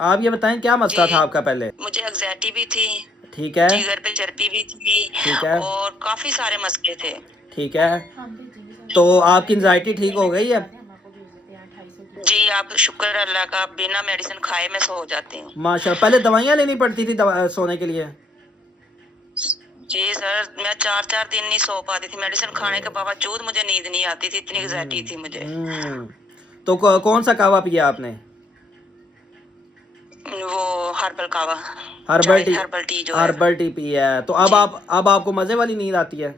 آپ یہ بتائیں کیا مسئلہ تھا آپ کا پہلے؟ مجھے انگزائٹی بھی تھی، ٹھیک ہے، جگر پہ چربی بھی تھی، ٹھیک ہے، اور کافی سارے مسئلے تھے. ٹھیک ہے. تو آپ کی انزائٹی ٹھیک ہو گئی ہے؟ جی آپ شکر اللہ کا، بنا میڈیسن کھائے میں سو جاتی ہوں. ماشاء اللہ. پہلے دوائیاں لینی پڑتی تھی سونے کے لیے؟ جی سر، میں 4 دن نہیں سو پاتی تھی، میڈیسن کھانے کے باوجود مجھے نیند نہیں آتی تھی، اتنی انگزائٹی تھی مجھے. تو کون سا کہوا پیا آپ نے؟ وہ ہربل کہوا، ہربل ٹی. ہربل ٹی جو ہے. ہربل ٹی پی ہے تو اب آپ کو مزے والی نیند آتی ہے؟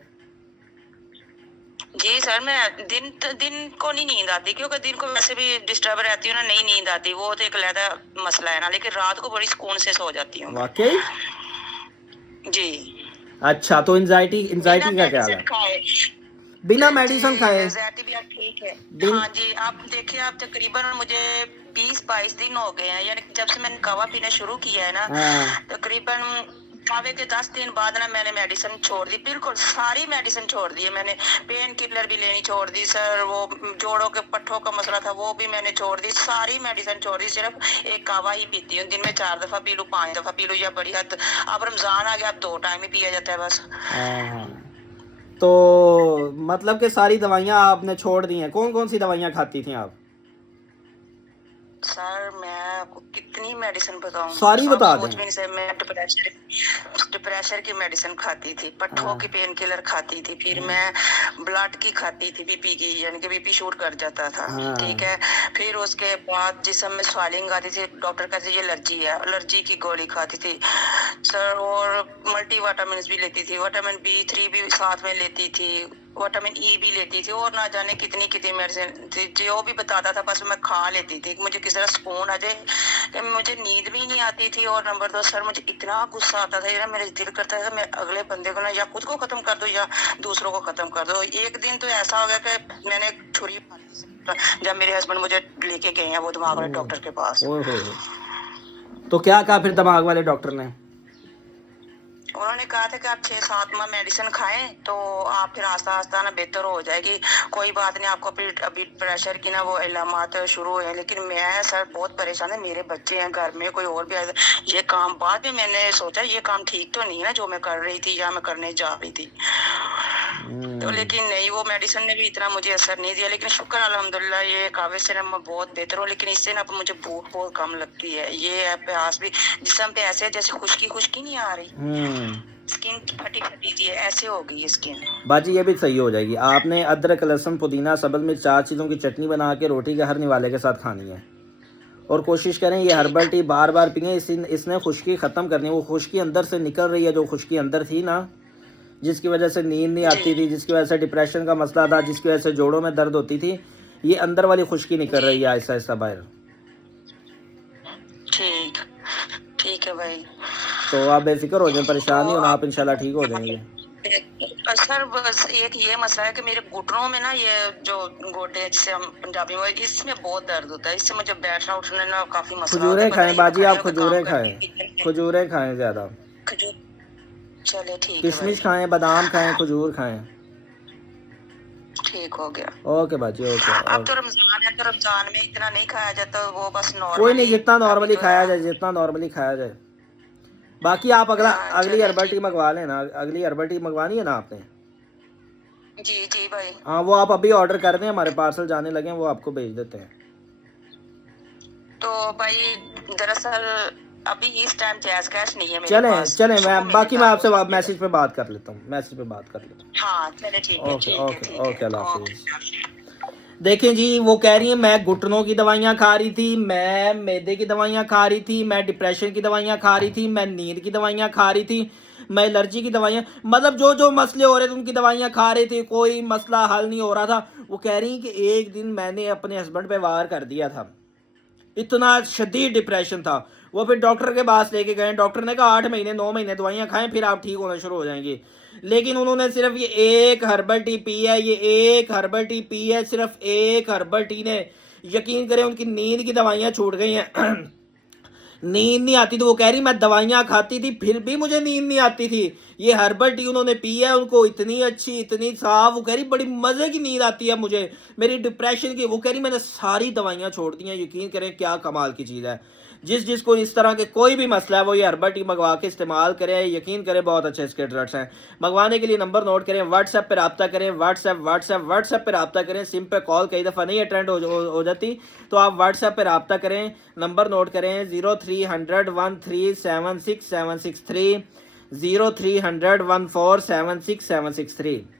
جی سر، میں دن کو نہیں نیند آتی، کیونکہ دن کو ویسے بھی ڈسٹرب رہتی ہوں نا، نہیں نیند آتی، وہ تو ایک علیحدہ مسئلہ ہے نا، لیکن رات کو بڑی سکون سے سو جاتی ہوں میں. واقعی؟ جی. اچھا، تو انزائٹی بنا کا کیا حال ہے؟ میڈیسن کھائے. بنا جی میڈیسن کھائے؟ انگزائٹی بھی اب ٹھیک ہے. ہاں جی، آپ دیکھیے، آپ تقریباً مجھے 20-22 دن ہو گئے ہیں، یعنی جب سے میں نے کہوا پینا شروع کیا ہے نا، تقریباً کہوے کے 10 دن بعد نا میں نے میڈیسن چھوڑ دی، بالکل ساری میڈیسن چھوڑ دی ہے میں نے. پین کلر بھی لینی چھوڑ دی سر، وہ جوڑوں کے پٹھوں کا مسئلہ تھا وہ بھی میں نے چھوڑ دی، ساری میڈیسن چھوڑ دی، صرف ایک کہوا ہی پیتی ہوں، دن میں 4 دفعہ پی لوں، 5 دفعہ پی لوں، یا بڑی حد اب رمضان آ گیا، اب 2 ٹائم ہی پیا جاتا ہے بس. تو مطلب کہ ساری دوائیاں آپ نے چھوڑ دی ہیں. کون سی دوائیاں کھاتی تھیں آپ؟ سر میں آپ کو کتنی میڈیسن بتاؤں، ساری آپ بتا سوچ دیں. بھی نہیں سکتے. میں ڈپریشر کی میڈیسن کھاتی تھی، پٹھوں کی پین کلر کھاتی تھی، پھر میں بلڈ کی کھاتی تھی، بی پی کی، یعنی کہ بی پی شوٹ کر جاتا تھا. ٹھیک ہے. پھر اس کے بعد جسم میں سویلنگ آتی تھی، ڈاکٹر کہتے یہ الرجی ہے، الرجی کی گولی کھاتی تھی سر، اور ملٹی وٹامنس بھی لیتی تھی، وٹامن B3 بھی ساتھ میں لیتی تھی، وٹامن E بھی لیتی تھی، اور نہ جانے کتنی میڈیسن تھی، جو بھی بتاتا تھا بس میں کھا لیتی تھی. مجھے کس طرح سکون آ جائے کہ مجھے نیند بھی نہیں آتی تھی، اور نمبر 2 سر مجھے اتنا غصہ آتا تھا نا، میرے دل کرتا تھا میں اگلے بندے کو نا یا خود کو ختم کر دو یا دوسروں کو ختم کر دو. ایک دن تو ایسا ہو گیا کہ میں نے چھری ماری جب میرے ہسبینڈ مجھے لے کے گئے ہیں وہ دماغ والے ڈاکٹر کے پاس. تو کیا کہا پھر دماغ والے ڈاکٹر نے؟ انہوں نے کہا تھا کہ آپ 6-7 ماہ میڈیسن کھائیں تو آپ پھر آہستہ آہستہ نا بہتر ہو جائے گی، کوئی بات نہیں، آپ کو ابھی پریشر کی نا وہ علامات شروع ہوئے ہیں. لیکن میں سر بہت پریشان ہے، میرے بچے ہیں گھر میں، کوئی اور بھی آئے. یہ کام بعد میں میں نے سوچا یہ کام ٹھیک تو نہیں ہے نا جو میں کر رہی تھی یا میں کرنے جا رہی تھی. تو لیکن نہیں، وہ میڈیسن نے بھی اتنا مجھے اثر نہیں دیا، لیکن شکر الحمدللہ یہ کہوے سے نا میں بہت بہتر ہوں. لیکن اس سے نا مجھے بھوک بہت کم لگتی ہے، یہ پیاس بھی جسم پہ ایسے جیسے خشکی نہیں آ رہی، اسکن پھٹی سی ایسے ہو گئی اسکن. باجی یہ بھی صحیح ہو جائے گی. آپ نے ادرک، لہسن، پودینہ، سبز مرچ 4 چیزوں کی چٹنی بنا کے روٹی کے ہر نوالے کے ساتھ کھانی ہے، اور کوشش کریں یہ ہربل ٹی بار بار پئیں. اس نے خشکی ختم کرنی ہے، وہ خشکی اندر سے نکل رہی ہے، جو خشکی اندر تھی نا، جس کی وجہ سے نیند نہیں آتی تھی، جس کی وجہ سے ڈپریشن کا مسئلہ تھا، جس کی وجہ سے جوڑوں میں درد ہوتی تھی، یہ اندر والی خشکی نکل رہی ہے آہستہ آہستہ باہر. ٹھیک ہے بھائی. تو آپ بے فکر ہو جائیں، تو پریشان نہیں ہونا، آپ آپ انشاءاللہ ٹھیک ہو جائیں گے. سر بس ایک یہ مسئلہ ہے کہ میرے گھٹنوں میں نا یہ جو گوٹے جسے ہم پنجابی میں، اس میں بہت درد ہوتا ہے، اس سے مجھے بیٹھنا اٹھنے نا کافی مسئلہ ہوتا ہے. کھجوریں پتہ کھائیں نہیں یہ میں باجی، کھڑے آپ ہو کے کام کھجوریں کرتی کھائیں، ہوں. کھجوریں کھائیں زیادہ، چلے ٹھیک ہے بھائی. کشمش کھائیں، بادام کھائیں، کھجور کھائیں. ٹھیک ہو گیا. اوکے باجی، اوکے. اب تو رمضان ہے، تو رمضان میں اتنا نہیں کھایا جاتا، وہ بس کوئی نہیں، نارملی جتنا ابھی نارملی تو کھایا جائے، جتنا نارملی کھایا جائے. باقی آپ اگلی چلے ہربل ٹی ٹھیک. منگوا لینا، اگلی ہربل ٹی منگوانی ہے نا آپ نے؟ جی بھائی. ہاں، وہ آپ ابھی آرڈر کر دیں، ہمارے پارسل جانے لگے ہیں، وہ آپ کو بھیج دیتے ہیں. تو بھائی دراصل ابھی اس ٹائم جیز کیش نہیں ہے میرے پاس، چلیں باقی میں آپ سے صبح میسج پہ بات کر لیتا ہوں. ہاں چلے ٹھیک ہے، اوکے، اللہ حافظ. دیکھیں جی، وہ کہہ رہی ہیں میں گھٹنوں کی دوائیاں کھا رہی تھی، میں معدے کی دوائیاں کھا رہی تھی، میں ڈپریشن کی دوائیاں کھا رہی تھی، میں نیند کی دوائیاں کھا رہی تھی، میں الرجی کی دوائیاں، مطلب جو مسئلے ہو رہے تھے ان کی دوائیاں کھا رہی تھی، کوئی مسئلہ حل نہیں ہو رہا تھا. وہ کہہ رہی ہیں کہ ایک دن میں نے اپنے ہسبینڈ پہ وار کر دیا تھا، اتنا شدید ڈپریشن تھا. وہ پھر ڈاکٹر کے پاس لے کے گئے، ڈاکٹر نے کہا 8 مہینے 9 مہینے دوائیاں کھائیں پھر آپ ٹھیک ہونا شروع ہو جائیں گے. لیکن انہوں نے صرف یہ ایک ہربل ٹی پی ہے، صرف ایک ہربل ٹی نے، یقین کریں ان کی نیند کی دوائیاں چھوٹ گئی ہیں. نیند نہیں آتی تو وہ کہہ رہی میں دوائیاں کھاتی تھی پھر بھی مجھے نیند نہیں آتی تھی. یہ ہربل ٹی انہوں نے پی ہے، ان کو اتنی اچھی، اتنی صاف، وہ کہہ رہی بڑی مزے کی نیند آتی ہے مجھے میری ڈپریشن کی. وہ کہہ رہی میں نے ساری دوائیاں چھوڑ دی ہیں، یقین کریں کیا کمال کی چیز ہے. جس کو اس طرح کے کوئی بھی مسئلہ ہے وہ یہ ہربل ٹی منگوا کے استعمال کریں. یقین کریں بہت اچھے اس کے ریزلٹس ہیں. منگوانے کے لیے نمبر نوٹ کریں, واٹس ایپ پہ رابطہ کریں, واٹس ایپ پہ رابطہ کریں. سم پہ کال کئی دفعہ نہیں اٹینڈ ہو جاتی, تو آپ واٹس ایپ پہ رابطہ کریں. نمبر نوٹ کریں 0300 1376763 0300 1476763.